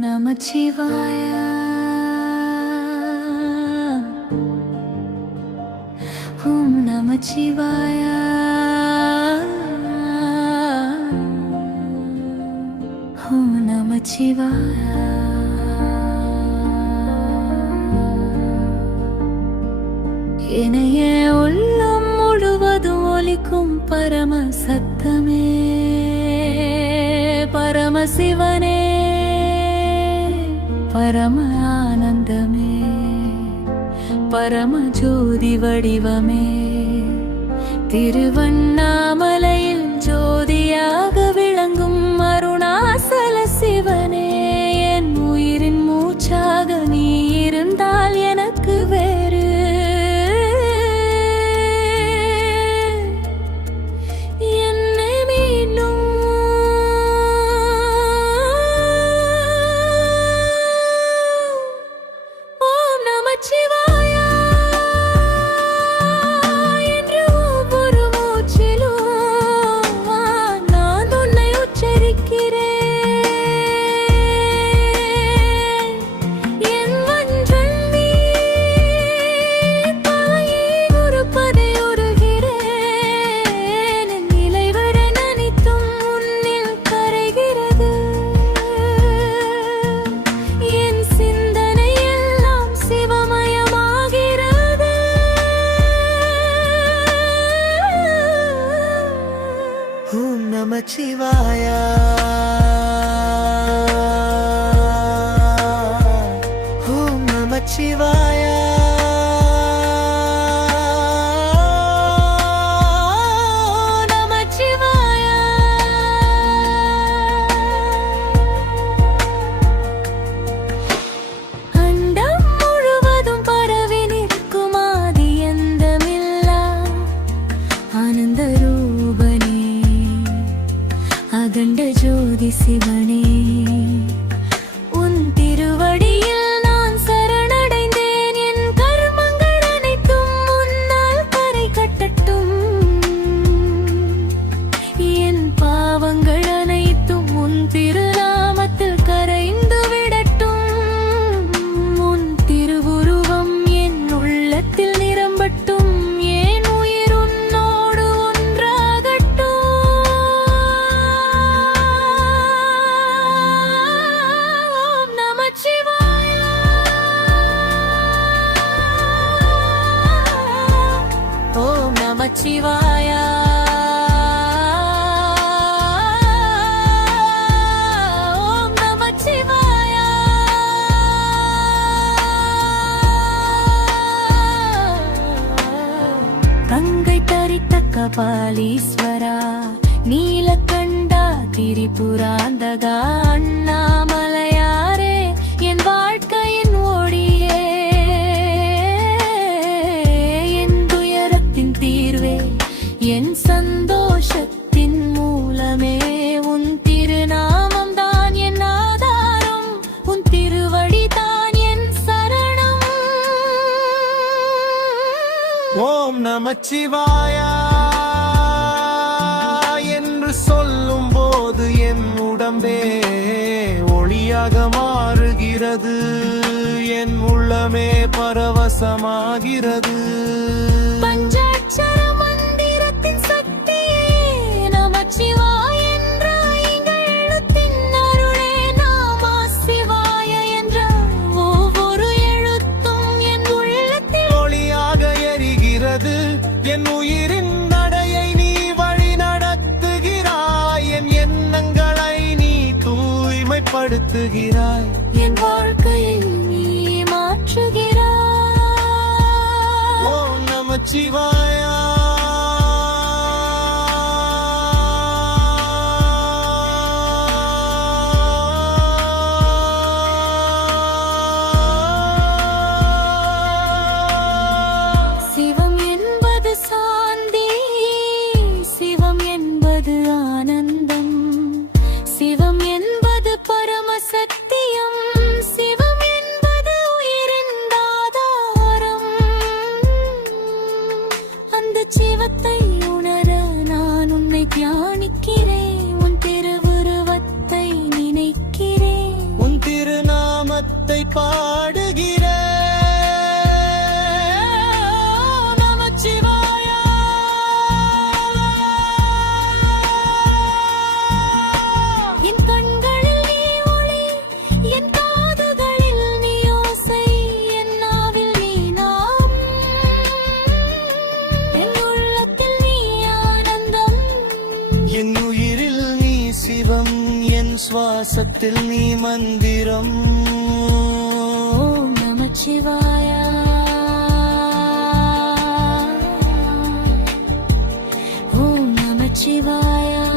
நமச்சிவாய ஓம் நமச்சிவாய ஓம் நமச்சிவாய இணைய உள்ளம் முழுவதும் ஒலிக்கும் பரம சத்தமே பரமசிவனே பரம ஆனந்தமே பரம ஜோதி வடிவமே திருவண்ணாமலையில் ஜோதியாக விளங்கும் அருணாசல சிவனே என் உயிரின் மூச்சாக நீ இருந்தால் எனக்கு வேறு நமச்சிவாய ஓம் நமச்சிவாய நமச்சிவாய அண்டம் முழுவதும் பரவி நிற்கும் ஆதி எந்தமில்லா ஆனந்த ரூபனே அகண்ட ஜோதி சிவனே உன் திருவடியில் நான் சரணடைந்தேன் என் கர்மங்கள் அனைத்தும் முன்னால் கரை கட்டட்டும் என் பாவங்கள் அனைத்தும் உன் திருநாமத்தில் கரைந்து விடட்டும் உன் திருவுருவம் என் உள்ளத்தில் நிரம்பட்டும் நமச்சிவாய ஓம் நமச்சிவாய கங்கை தரித்த கபாலீஸ்வரா நீலகண்டா திரிபுராந்தகா அண்ணாமலையாரே என் வாழ்க்கையின் ஒளியே என் சந்தோஷத்தின் மூலமே உன் திருநாமம் தான் என் ஆதாரம் உன் திருவடி தான் என் சரணம் ஓம் நமச்சிவாய என்று சொல்லும் போது என் உடம்பே ஒளியாக மாறுகிறது என் உள்ளமே பரவசமாகிறது பஞ்சாட்சர மந்திரத்தின் சக்தியே நமச்சிவாய என்ற எழுத்தின் அருளே நாம சிவாய என்ற ஒவ்வொரு எழுத்தும் என் உள்ளத்தில் ஒளியாக எரிகிறது என் உயிரின் நடையை நீ வழி நடத்துகிறாய் என் எண்ணங்களை நீ தூய்மைப்படுத்துகிறாய் என் வாழ்க்கையை நீ மாற்றுகிறாய் ஓம் நமச்சிவாய சிவம் என்பது சாந்தி சிவம் என்பது ஆனந்தம் சிவம் என்பது பரம சத்தியம் சிவம் என்பது உயிரின் ஆதாரம் சுவாசத்தில் நீ மந்திரம். ஓம் நமச்சிவாய. ஓம் நமச்சிவாய.